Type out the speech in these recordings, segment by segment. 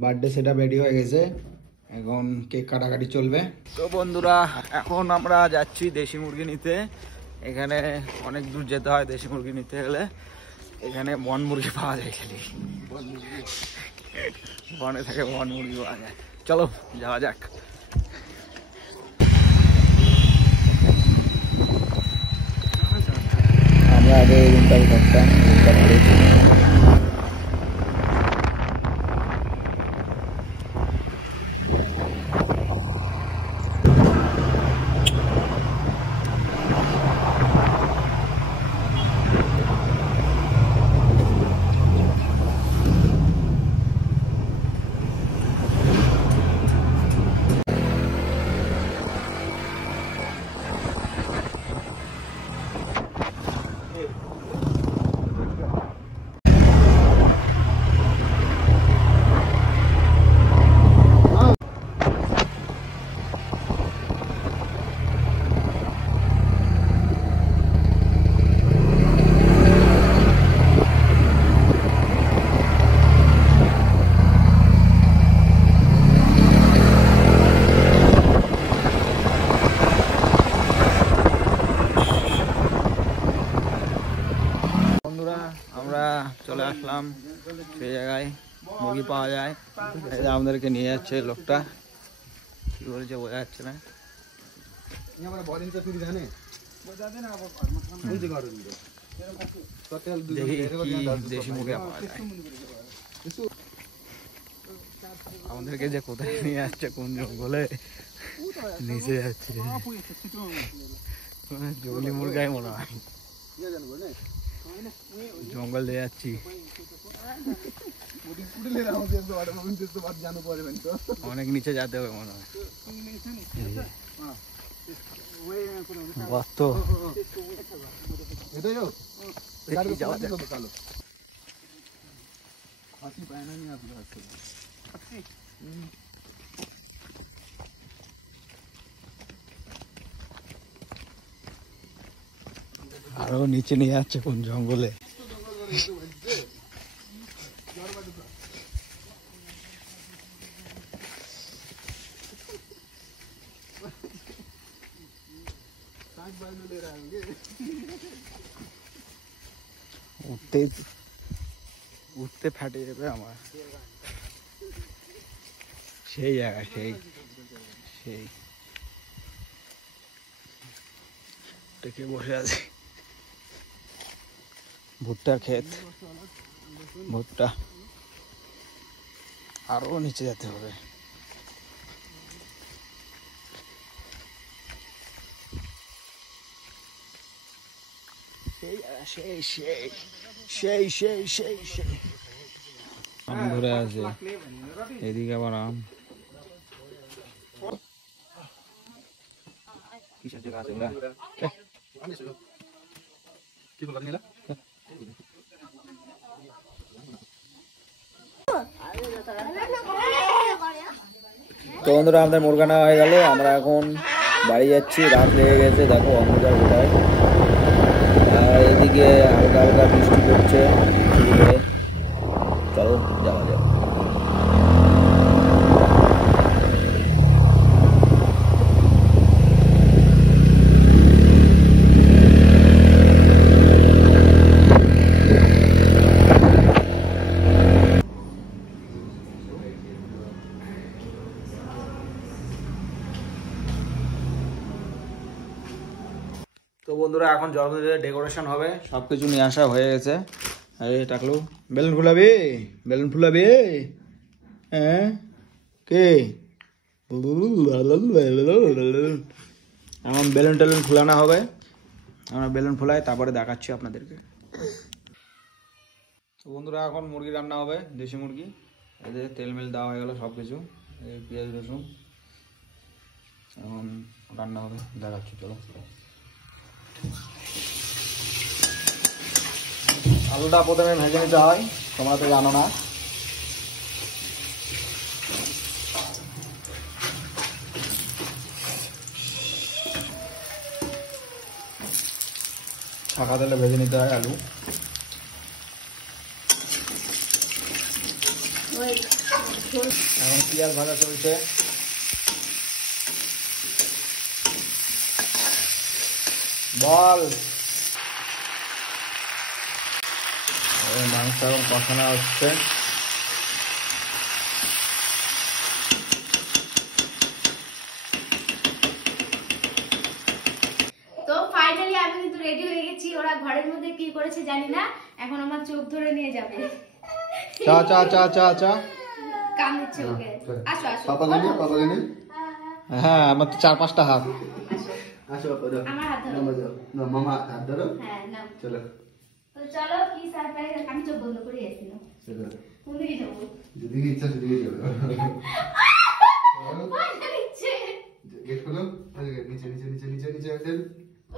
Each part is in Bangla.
বার্থডে সেটআপ রেডি হয়ে গেছে, এখন কেক কাটাকাটি চলবে। তো বন্ধুরা এখন আমরা যাচ্ছি দেশি মুরগি নিতে। এখানে অনেক দূর যেতে হয় দেশি মুরগি নিতে গেলে। এখানে বন মুরগি পাওয়া যায়, খালি বনে থেকে বন মুরগি পাওয়া যায়। চলো যাওয়া যাক। আমরা আগে রুমটা করতাম, রুমটা ভালো ছিল। আমরা চলে আসলাম সেই জায়গায় মুরগি পাওয়া যায়। আমাদেরকে নিয়ে যাচ্ছে লোকটা, কি বলছে বোঝা যাচ্ছে না। দেশি মুরগি পাওয়া যায়। আমাদেরকে যে কোথায় নিয়ে যাচ্ছে, কোন জঙ্গলে নিচে যাচ্ছে, জঙ্গলি মুরগাই মনে হয়। জঙ্গল দিয়ে যাচ্ছি, অনেক নিচে যেতে হবে মনে হয়। আরো নিচে নিয়ে যাচ্ছে কোন জঙ্গলে। উঠতে ফাটে যাবে আমার। সেই জায়গা, সেই সেই টেকে বসে আছে। ভুট্টার ক্ষেত, ভুট্টা। আরো নিচে যেতে হবে। আম ধরে আছে, এদিকে আবার আম। তো বন্ধুরা আমাদের মুরগা নেওয়া হয়ে গেল, আমরা এখন বাড়ি যাচ্ছি। রাত লেগে গেছে, দেখো অন্ধকার কোথায়। আর এদিকে হালকা হালকা বৃষ্টি পড়ছে। চলো যাওয়া যাক। তো বন্ধুরা এখন জন্মদিনের ডেকোরেশন হবে, সবকিছু নিয়ে আসা হয়ে গেছে। আরে টাকলু, বেলুন ফুলাবি, বেলুন ফুলাবি। হ্যাঁ কে? এখন বেলুন টেলুন ফুলানো হবে। আমরা বেলুন ফুলাই, তারপরে দেখাচ্ছি আপনাদেরকে। তো বন্ধুরা এখন মুরগি রান্না হবে, দেশি মুরগি। এদের তেল মেল দেওয়া হয়ে গেল সব কিছু, পেঁয়াজ রসুন। এখন রান্না হবে, দেখাচ্ছি চলো। আলুটা প্রথমে ভেজে নিতে হয়, তোমরা তো জানো না। ছাকা তেলে ভেজে নিতে হয় আলু। এখন পেঁয়াজ ভাজা চলছে। বল মাংস এখন কষানো হচ্ছে। তো ফাইনালি আমি কিন্তু রেডি হয়ে গেছি। ওরা ঘরের মধ্যে কি করেছে জানি না, এখন আমার চোখ ধরে নিয়ে যাবে। চা চা চা চা চা কাম দিচ্ছে ওকে। আসো আসো পাপা জানি হ্যাঁ, আমার তো 4-5টা হাত। আসো পাপা দাও আমার হাত ধরো। না মামা হাত ধরো। হ্যাঁ নাও। চলো তো চলো কি সারপ্রাইজ, আমি চোখ বন্ধ করে আসি না। চলো কোন দিকে যাবো? যেদিকে ইচ্ছা সেদিকে যাবে। মজা নিচ্ছে। গেট খোলো। নিচে নিচে নিচে নিচে নিচে একদম।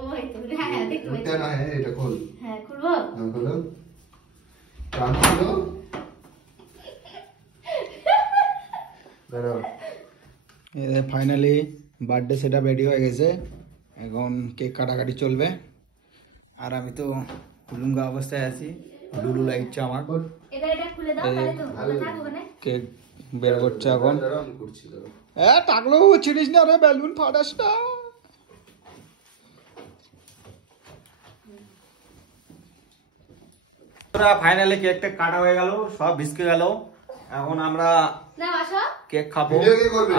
ওই তো হ্যাঁ হ্যাঁ দেখতে পাচ্ছি। ওটা না, হ্যাঁ এটা খোল। হ্যাঁ খুলবো। নাম খোলো। কান খোলো। দাঁড়াও। ফাইনালি বার্থডে সেটআপ রেডি হয়ে গেছে। এখন কেক কাটাকাটি চলবে। আর আমি তো হুলুঙ্গা অবস্থায় আছি, লুলু লাগছে আমার। এটা খুলে দাও তাহলে তো ভালো থাকবে না। কেক বের করছে এখন। দাঁড়াও আমি করছি, দাঁড়াও। টাকলো ছিড়িস না রে, বেলুন ফাটাস না। ফাইনালি কেকটা কাটা হয়ে গেল, সব ভিজকে গেল। এখন আমরা নাও আসো। কেক খাবো। ভিডিও কে করবে?